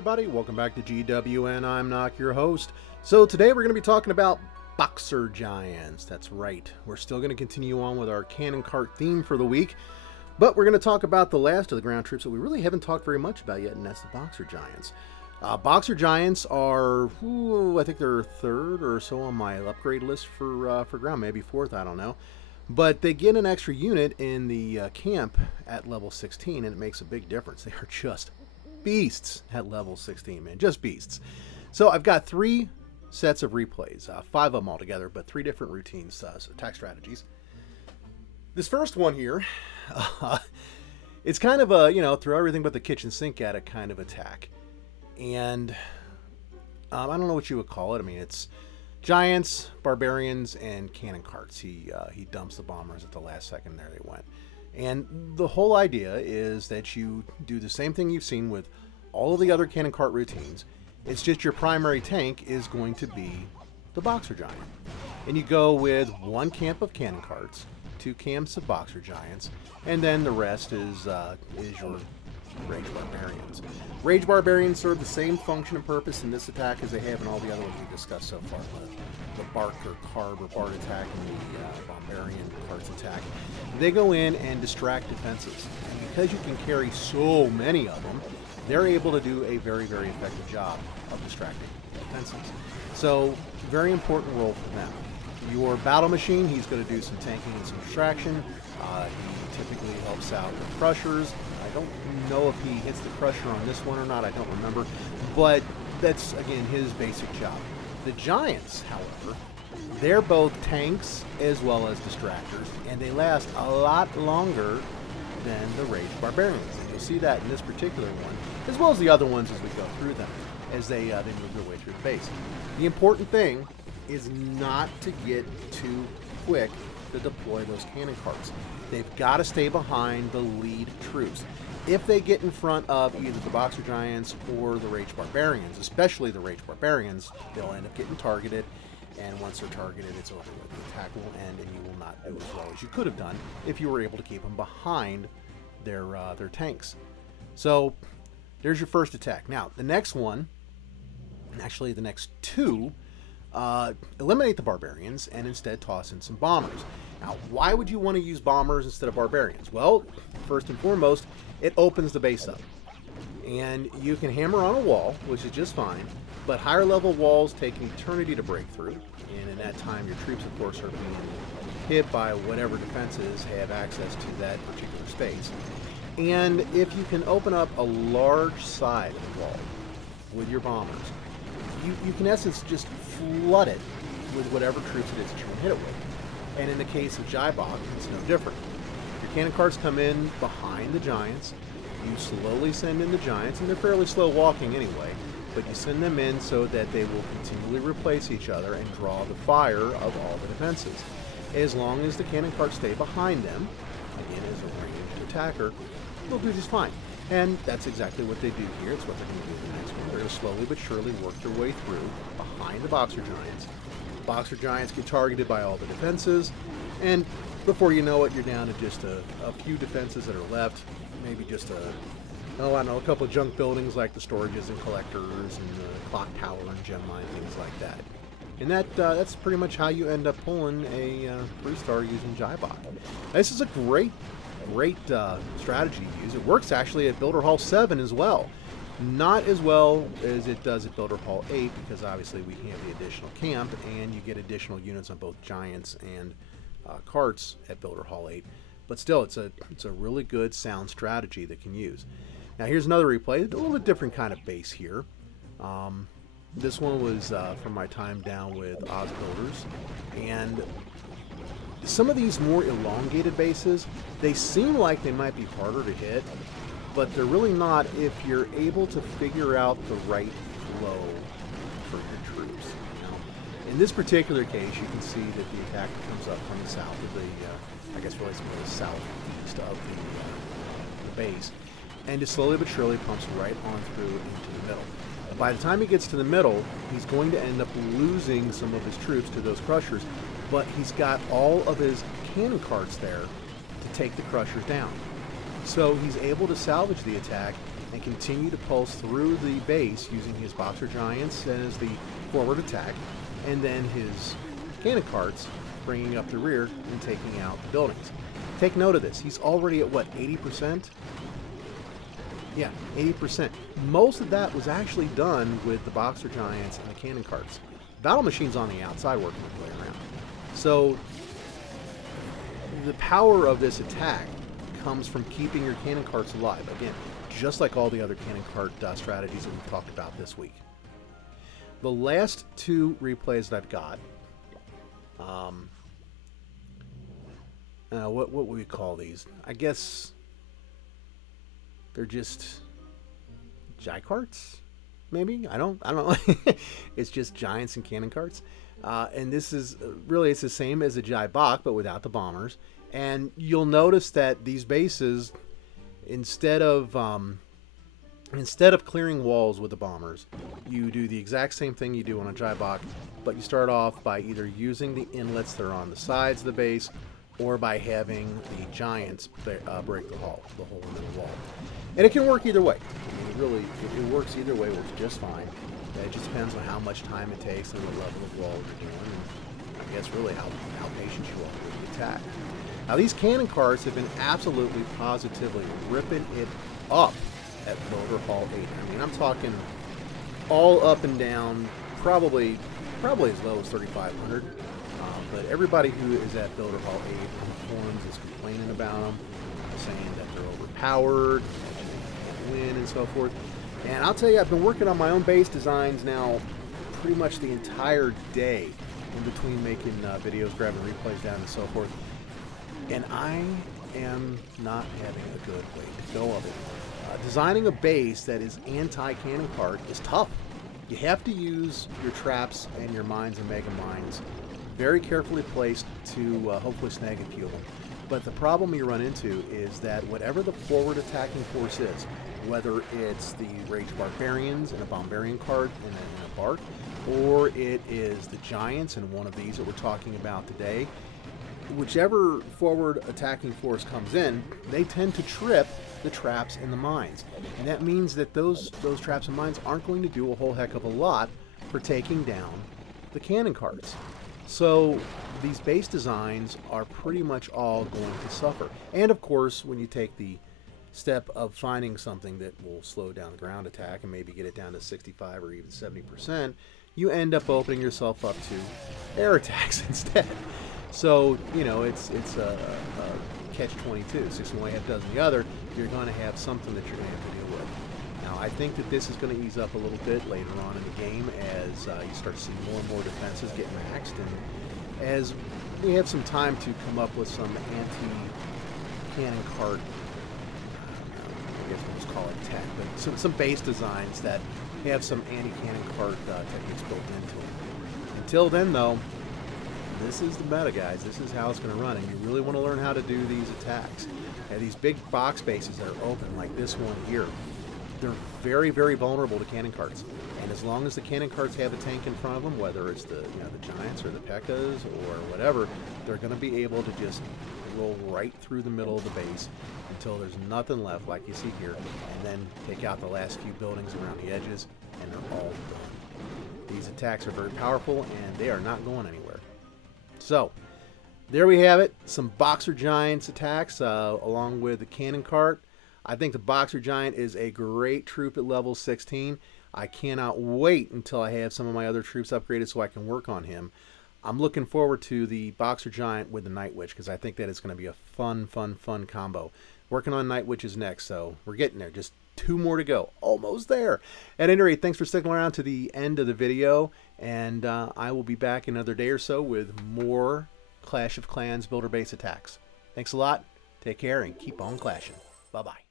everybody, welcome back to GW, I'm Knock, your host. So today we're going to be talking about boxer giants. That's right, we're still going to continue on with our cannon cart theme for the week, but we're going to talk about the last of the ground troops that we really haven't talked very much about yet, and that's the boxer giants. Boxer giants are, I think they're third or so on my upgrade list for ground, maybe fourth, I don't know. But they get an extra unit in the camp at level 16, and it makes a big difference. They are just beasts at level 16, man, just beasts. So I've got 3 sets of replays, 5 of them altogether, but 3 different routines, so attack strategies. This first one here, it's kind of a, throw everything but the kitchen sink at it kind of attack. And I don't know what you would call it. I mean, it's giants, barbarians, and cannon carts. He dumps the bombers at the last second. There they went. And the whole idea is that you do the same thing you've seen with all of the other cannon cart routines. It's just your primary tank is going to be the boxer giant. And you go with 1 camp of cannon carts, 2 camps of boxer giants, and then the rest is your Rage Barbarians. Rage Barbarians serve the same function and purpose in this attack as they have in all the other ones we've discussed so far. The Bark or Carb or Bard attack and the Barbarian Carts attack. They go in and distract defenses. And because you can carry so many of them, they're able to do a very, very effective job of distracting defenses. So, very important role for them. Your battle machine, he's going to do some tanking and some distraction. He typically helps out with crushers. I don't know if he hits the crusher on this one or not, I don't remember, but that's, again, his basic job. The giants, however, they're both tanks as well as distractors, and they last a lot longer than the Rage Barbarians. And you'll see that in this particular one, as well as the other ones as we go through them, as they move their way through the base. The important thing is not to get too quick to deploy those cannon carts. They've got to stay behind the lead troops. If they get in front of either the boxer giants or the Rage Barbarians, especially the Rage Barbarians, they'll end up getting targeted, and once they're targeted, it's over with. The attack will end, and you will not do as well as you could have done if you were able to keep them behind their tanks. So there's your first attack. Now, the next one, actually the next 2, eliminate the barbarians and instead toss in some bombers. Now, why would you want to use bombers instead of barbarians? Well, first and foremost, it opens the base up. And you can hammer on a wall, which is just fine, but higher level walls take an eternity to break through. And in that time, your troops, of course, are being hit by whatever defenses have access to that particular space. And if you can open up a large side of the wall with your bombers, you can in essence just flood it with whatever troops it is that you can hit it with. And in the case of GiBoCC, it's no different. Your cannon carts come in behind the giants. You slowly send in the giants, and they're fairly slow walking anyway, but you send them in so that they will continually replace each other and draw the fire of all the defenses. As long as the cannon carts stay behind them, again as a ranged attacker, they'll do just fine. And that's exactly what they do here. It's what they're going to do in the next one. They're going to slowly but surely work their way through behind the boxer giants. The boxer giants get targeted by all the defenses, and before you know it, you're down to just a few defenses that are left. Maybe just a couple of junk buildings like the storages and collectors and the clock tower and gem mine, things like that. And that's pretty much how you end up pulling a 3-star using GiBoCC. This is a great strategy to use. It works actually at Builder Hall 7 as well. Not as well as it does at Builder Hall 8, because obviously we have the additional camp and you get additional units on both giants and carts at Builder Hall 8. But still, it's a really good sound strategy that can use. Now here's another replay, a little bit different kind of base here. This one was from my time down with Oz Builders, and some of these more elongated bases, they seem like they might be harder to hit, but they're really not if you're able to figure out the right flow for your troops. In this particular case, you can see that the attack comes up from the south of the, I guess really it's more the southeast of the base, and just slowly but surely pumps right on through into the middle. By the time he gets to the middle, he's going to end up losing some of his troops to those crushers, but he's got all of his cannon carts there to take the crushers down. So he's able to salvage the attack and continue to pulse through the base using his Boxer Giants as the forward attack, and then his cannon carts bringing up the rear and taking out the buildings. Take note of this. He's already at, what, 80%? Yeah, 80%. Most of that was actually done with the Boxer Giants and the cannon carts. Battle Machine's on the outside working his way around. So the power of this attack comes from keeping your cannon carts alive. Again, just like all the other cannon cart strategies that we've talked about this week. The last two replays that I've got, what would we call these? I guess they're just Gi-carts, maybe? I don't know. It's just giants and cannon carts. And this is really, it's the same as a GiBoCC, but without the bombers. And you'll notice that these bases, instead of clearing walls with the bombers, you do the exact same thing you do on a GiBoCC, but you start off by either using the inlets that are on the sides of the base, or by having the giants break the hole in the wall. And it can work either way. I mean, it works either way. It works just fine. It just depends on how much time it takes and what level of wall you're doing, and I guess really how patient you are with the attack. Now, these cannon carts have been absolutely positively ripping it up at Builder Hall 8. I mean, I'm talking all up and down, probably as low as 3,500. But everybody who is at Builder Hall 8 on the forums is complaining about them, saying that they're overpowered, that they can't win, and so forth. And I'll tell you, I've been working on my own base designs now pretty much the entire day, in between making videos, grabbing replays down, and so forth. And I am not having a good way to go of it. Designing a base that is anti-cannon cart is tough. You have to use your traps and your mines and mega mines very carefully placed to hopefully snag a few of them. But the problem you run into is that whatever the forward attacking force is, whether it's the Rage Barbarians and a Bombarian card and a Bark, or it is the Giants and one of these that we're talking about today, whichever forward attacking force comes in, they tend to trip the traps and the mines. And that means that those traps and mines aren't going to do a whole heck of a lot for taking down the cannon carts. So these base designs are pretty much all going to suffer. And of course, when you take the step of finding something that will slow down the ground attack and maybe get it down to 65 or even 70%, you end up opening yourself up to air attacks instead. So, you know, it's a catch-22. 6 in one, half dozen the other. You're going to have something that you're going to have to deal with. Now, I think that this is going to ease up a little bit later on in the game as you start seeing more and more defenses get maxed, and as we have some time to come up with some anti-cannon cart, I guess we'll just call it tech, but some base designs that have some anti-cannon cart techniques built into them. Until then, though, this is the meta, guys. This is how it's going to run, and you really want to learn how to do these attacks. And these big box bases that are open, like this one here, they're very, very vulnerable to cannon carts. And as long as the cannon carts have a tank in front of them, whether it's the Giants or the P.E.K.K.A.s or whatever, they're going to be able to just roll right through the middle of the base until there's nothing left, like you see here, and then take out the last few buildings around the edges, and they're all done. These attacks are very powerful, and they are not going anywhere. So, there we have it. Some Boxer Giants attacks along with the cannon cart. I think the Boxer Giant is a great troop at level 16. I cannot wait until I have some of my other troops upgraded so I can work on him. I'm looking forward to the Boxer Giant with the Night Witch because I think that is going to be a fun combo. Working on Night Witch is next, so we're getting there. Just 2 more to go. Almost there. At any rate, thanks for sticking around to the end of the video, and I will be back in another day or so with more Clash of Clans builder base attacks. Thanks a lot. Take care and keep on clashing. Bye-bye.